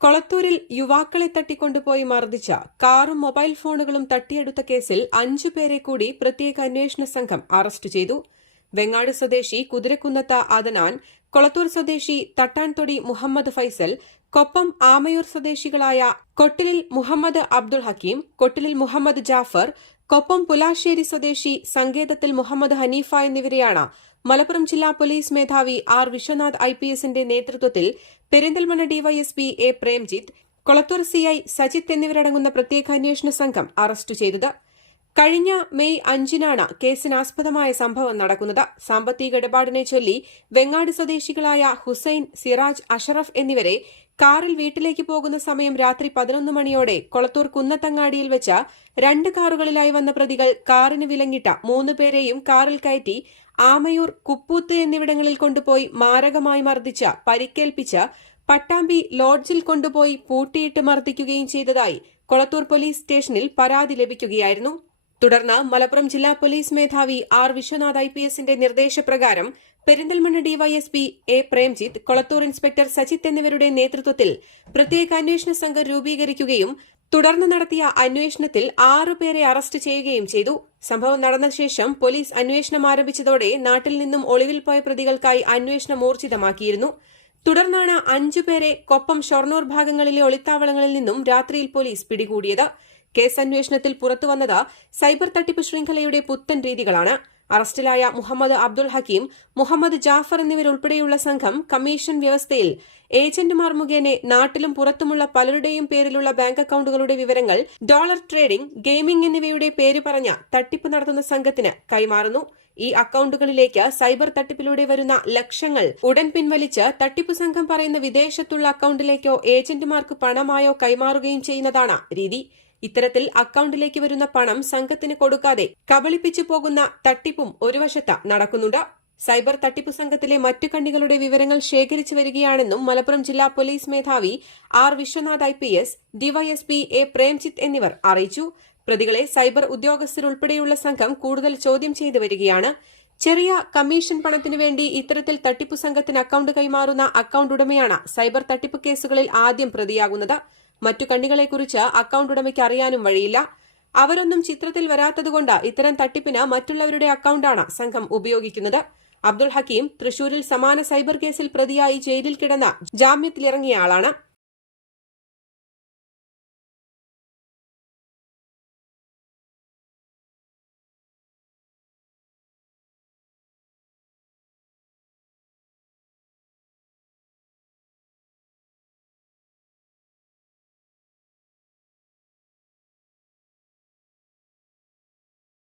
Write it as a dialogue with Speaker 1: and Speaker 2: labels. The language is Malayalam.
Speaker 1: കൊളത്തൂരിൽ യുവാക്കളെ തട്ടിക്കൊണ്ടുപോയി മർദ്ദിച്ച കാറും മൊബൈൽ ഫോണുകളും തട്ടിയെടുത്ത കേസിൽ അഞ്ചു പേരെ കൂടി പ്രത്യേക അന്വേഷണ സംഘം അറസ്റ്റ് ചെയ്തു. വെങ്ങാട് സ്വദേശി കുതിരക്കുന്നത്ത അദനാൻ കൊളത്തൂർ സ്വദേശി തട്ടാൻതൊടി മുഹമ്മദ് ഫൈസൽ കൊപ്പം ആമയൂർ സ്വദേശികളായ കൊട്ടിലിൽ മുഹമ്മദ് അബ്ദുൾ ഹക്കീം കൊട്ടിലിൽ മുഹമ്മദ് ജാഫർ കൊപ്പം പുലാശ്ശേരി സ്വദേശി സങ്കേതത്തിൽ മുഹമ്മദ് ഹനീഫ എന്നിവരെയാണ്. മലപ്പുറം ജില്ലാ പോലീസ് മേധാവി ആർ വിശ്വനാഥ് ഐ പി എസിന്റെ നേതൃത്വത്തിൽ Perinthalmanna DYSP A Premjith Kolathur CI Sajith എന്നിവരടങ്ങുന്ന പ്രത്യേക അന്വേഷണ സംഘം അറസ്റ്റ് ചെയ്തത്. കഴിഞ്ഞ മെയ് അഞ്ചിനാണ് കേസിനാസ്പദമായ സംഭവം നടക്കുന്നത്. സാമ്പത്തിക ഇടപാടിനെ ചൊല്ലി വെങ്ങാട് സ്വദേശികളായ ഹുസൈൻ സിറാജ് അഷറഫ് എന്നിവരെ കാറിൽ വീട്ടിലേക്ക് പോകുന്ന സമയം രാത്രി പതിനൊന്ന് മണിയോടെ കൊളത്തൂർ കുന്നത്തങ്ങാടിയിൽ വെച്ച രണ്ട് കാറുകളിലായി വന്ന പ്രതികൾ കാറിന് വിലങ്ങിട്ട മൂന്ന് പേരെയും കാറിൽ കയറ്റി ആമയൂർ കുപ്പൂത്ത് എന്നിവിടങ്ങളിൽ കൊണ്ടുപോയി മാരകമായി മർദ്ദിച്ച പരിക്കേൽപ്പിച്ച പട്ടാമ്പി ലോഡ്ജിൽ കൊണ്ടുപോയി പൂട്ടിയിട്ട് മർദ്ദിക്കുകയും ചെയ്തതായി കൊളത്തൂർ പോലീസ് സ്റ്റേഷനിൽ പരാതി ലഭിക്കുകയായിരുന്നു. തുടർന്ന് മലപ്പുറം ജില്ലാ പോലീസ് മേധാവി ആർ വിശ്വനാഥ് ഐ പി എസിന്റെ നിർദ്ദേശപ്രകാരം Perinthalmanna DYSP A Premjith Kolathur inspector Sajith എന്നിവരുടെ നേതൃത്വത്തിൽ പ്രത്യേക അന്വേഷണ സംഘം രൂപീകരിക്കുകയും തുടർന്ന് നടത്തിയ അന്വേഷണത്തിൽ ആറുപേരെ അറസ്റ്റ് ചെയ്യുകയും ചെയ്തു. സംഭവം നടന്ന ശേഷം പോലീസ് അന്വേഷണം ആരംഭിച്ചതോടെ നാട്ടിൽ നിന്നും ഒളിവിൽ പോയ പ്രതികൾക്കായി അന്വേഷണം ഊർജിതമാക്കിയിരുന്നു. തുടർന്നാണ് അഞ്ചുപേരെ കൊപ്പം ഷൊർണൂർ ഭാഗങ്ങളിലെ ഒളിത്താവളങ്ങളിൽ നിന്നും രാത്രിയിൽ പോലീസ് പിടികൂടിയത്. കേസ് അന്വേഷണത്തിൽ പുറത്തുവന്നത് സൈബർ തട്ടിപ്പ് ശൃംഖലയുടെ പുത്തൻ രീതികളാണ്. അറസ്റ്റിലായ മുഹമ്മദ് അബ്ദുൾ ഹക്കീം മുഹമ്മദ് ജാഫർ എന്നിവരുൾപ്പെടെയുള്ള സംഘം കമ്മീഷൻ വ്യവസ്ഥയിൽ ഏജന്റുമാർ മുഖേന നാട്ടിലും പുറത്തുമുള്ള പലരുടെയും പേരിലുള്ള ബാങ്ക് അക്കൌണ്ടുകളുടെ വിവരങ്ങൾ ഡോളർ ട്രേഡിംഗ് ഗെയിമിംഗ് എന്നിവയുടെ പേര് പറഞ്ഞ തട്ടിപ്പ് നടത്തുന്ന സംഘത്തിന് കൈമാറുന്നു. ഈ അക്കൌണ്ടുകളിലേക്ക് സൈബർ തട്ടിപ്പിലൂടെ വരുന്ന ലക്ഷങ്ങൾ ഉടൻ പിൻവലിച്ച് തട്ടിപ്പ് സംഘം പറയുന്ന വിദേശത്തുള്ള അക്കൌണ്ടിലേക്കോ ഏജന്റുമാർക്ക് പണമായോ കൈമാറുകയും ചെയ്യുന്നതാണ് രീതി. ഇത്തരത്തിൽ അക്കൌണ്ടിലേക്ക് വരുന്ന പണം സംഘത്തിന് കൊടുക്കാതെ കബളിപ്പിച്ചു പോകുന്ന തട്ടിപ്പും ഒരു വശത്ത് നടക്കുന്നുണ്ട്. സൈബർ തട്ടിപ്പ് സംഘത്തിലെ മറ്റു കണ്ണികളുടെ വിവരങ്ങൾ ശേഖരിച്ചു വരികയാണെന്നും മലപ്പുറം ജില്ലാ പോലീസ് മേധാവി R Viswanath I P S DYSP A Premjith എന്നിവർ അറിയിച്ചു. പ്രതികളെ സൈബർ ഉദ്യോഗസ്ഥരുൾപ്പെടെയുള്ള സംഘം കൂടുതൽ ചോദ്യം ചെയ്തു വരികയാണ്. ചെറിയ കമ്മീഷൻ പണത്തിനു വേണ്ടി ഇത്തരത്തിൽ തട്ടിപ്പ് സംഘത്തിന് അക്കൌണ്ട് കൈമാറുന്ന അക്കൌണ്ട് ഉടമയാണ് സൈബർ തട്ടിപ്പ് കേസുകളിൽ ആദ്യം പ്രതിയാകുന്നത്. മറ്റു കണ്ണികളെക്കുറിച്ച് അക്കൌണ്ട് ഉടമയ്ക്ക് അറിയാനും വഴിയില്ല. അവരൊന്നും ചിത്രത്തിൽ വരാത്തതുകൊണ്ട് ഇത്തരം തട്ടിപ്പിന് മറ്റുള്ളവരുടെ അക്കൌണ്ടാണ് സംഘം ഉപയോഗിക്കുന്നത്. അബ്ദുൾ ഹക്കീം തൃശൂരിൽ സമാന സൈബർ കേസിൽ പ്രതിയായി ജയിലിൽ കിടന്ന ജാമ്യത്തിലിറങ്ങിയ ആളാണ്.